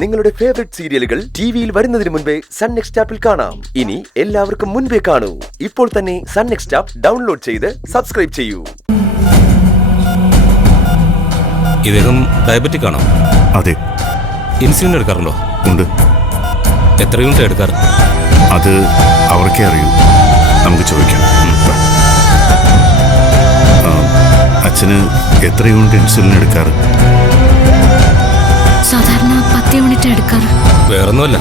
നിങ്ങളുടെ ഫേവറേറ്റ് സീരിയലുകൾ ടിവിയിൽ വരുന്നതിന് മുൻപേ സൺ നെക്സ്റ്റ് ആപ്പിൽ കാണാം. ഇനി എല്ലാവർക്കും മുൻപേ കാണൂ. ഇപ്പോൾ തന്നെ സൺ നെക്സ്റ്റ് ആപ്പ് ഡൗൺലോഡ് ചെയ്ത് സബ്സ്ക്രൈബ് ചെയ്യൂ. ഇദ്ദേഹം ഡയബറ്റിക് ആണോ? അതെ. ഇൻസുലിൻ എടുക്കാറുണ്ടോ? ഉണ്ട്. എത്ര യൂണിറ്റ് എടുക്കാറ്? അത് അവർക്കേ അറിയൂ. നമുക്ക് ചോദിക്കാം. അച്ഛന് എത്ര യൂണിറ്റ് ഇൻസുലിൻ എടുക്കാറ്? സാധാരണ 10 യൂണിറ്റ് എടുക്കാറ്. വേറൊന്നുമല്ല,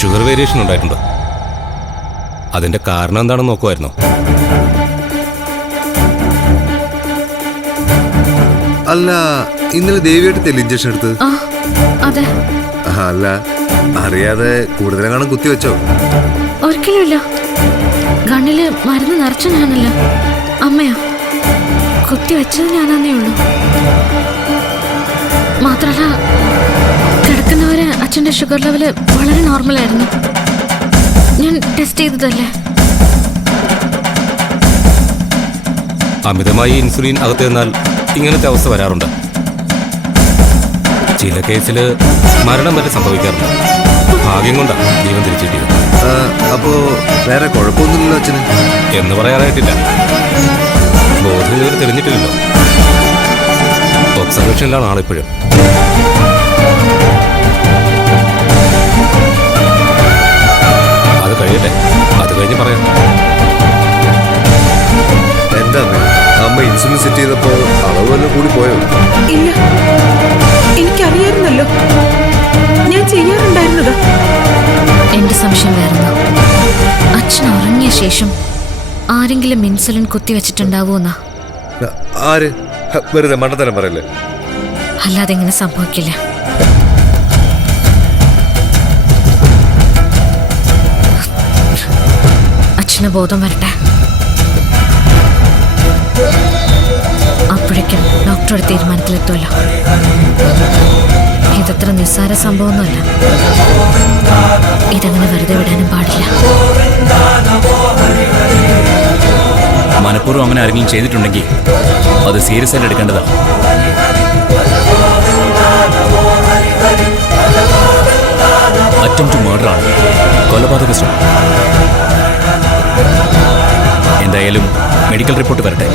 ഷുഗർ വേരിയേഷൻ ഉണ്ടായിട്ടുണ്ടോ? അതിന്റെ കാരണം എന്താണെന്ന് നോക്കുമായിരുന്നോ? അല്ല, ഇന്നലെ ദേവിയായിട്ടല്ലേ ഇഞ്ചക്ഷൻ എടുത്ത്? അതെ. അല്ല, അറിയാതെ കൂടുതലെങ്ങാനും കുത്തിവെച്ചോ? ഒരിക്കലും ഇല്ല. ഗണ്ണില് മരുന്ന് നിറച്ച ഞാനല്ല, അമ്മയാ. കുത്തിവെച്ചത് ഞാനേ ഉള്ളൂ. മാത്രല്ല, കിടക്കുന്നവരെ അച്ഛൻ്റെ ഷുഗർ ലെവല് വളരെ നോർമലായിരുന്നു. ഞാൻ ടെസ്റ്റ് ചെയ്തതല്ലേ. അമിതമായി ഇൻസുലിൻ അകത്ത് നിന്നാൽ ഇങ്ങനത്തെ അവസ്ഥ വരാറുണ്ട്. ചില കേസിൽ മരണം വരെ സംഭവിക്കാറുണ്ട്. ഭാഗ്യം കൊണ്ടാണ് ജീവൻ തിരിച്ചിട്ടിയത്. അപ്പോ വേറെ കുഴപ്പമൊന്നുമില്ലല്ലോ അച്ഛന്? എന്ന് പറയാനായിട്ടില്ല. ബോധം ഇതുവരെ തെളിഞ്ഞിട്ടില്ലല്ലോ. ഒബ്സർവേഷനിലാണ് ആളിപ്പോഴും. അത് കഴിയട്ടെ, അത് കഴിഞ്ഞ് പറയാം. എന്താ അമ്മ ഇൻസുലിൻ സെറ്റ് ചെയ്തപ്പോ അളവ് വല്ലതും കൂടി പോയോ? ഇല്ല, എനിക്കറിയായിരുന്നല്ലോ. ഞാൻ ചെയ്യാറുണ്ടായിരുന്നതാ. എന്റെ സംശയം വേറെന്നാ, അച്ഛൻ ഉറങ്ങിയ ശേഷം ആരെങ്കിലും ഇൻസുലിൻ കുത്തിവെച്ചിട്ടുണ്ടാവൂന്നാ. ആര്? വെറുതെ മണ്ടത്തരം പറയല്ലേ. അല്ലാതെ ഇങ്ങനെ സംഭവിക്കില്ല. അച്ഛന് ബോധം വരട്ടെ. അപ്പോഴേക്കും ഡോക്ടർ ഒരു തീരുമാനത്തിലെത്തുമല്ലോ. ഇതത്ര നിസ്സാര സംഭവമൊന്നുമല്ല. ഇതങ്ങനെ വെറുതെ വിടാനും പാടില്ല. മനഃപൂർവ്വം അങ്ങനെ ആരെങ്കിലും ചെയ്തിട്ടുണ്ടെങ്കിൽ അത് സീരിയസ് ആയിട്ട് എടുക്കേണ്ടതാണ്. അറ്റംപ്റ്റ് മർഡറാണ്, കൊലപാതക ശ്രമം. എന്തായാലും മെഡിക്കൽ റിപ്പോർട്ട് വരട്ടെ.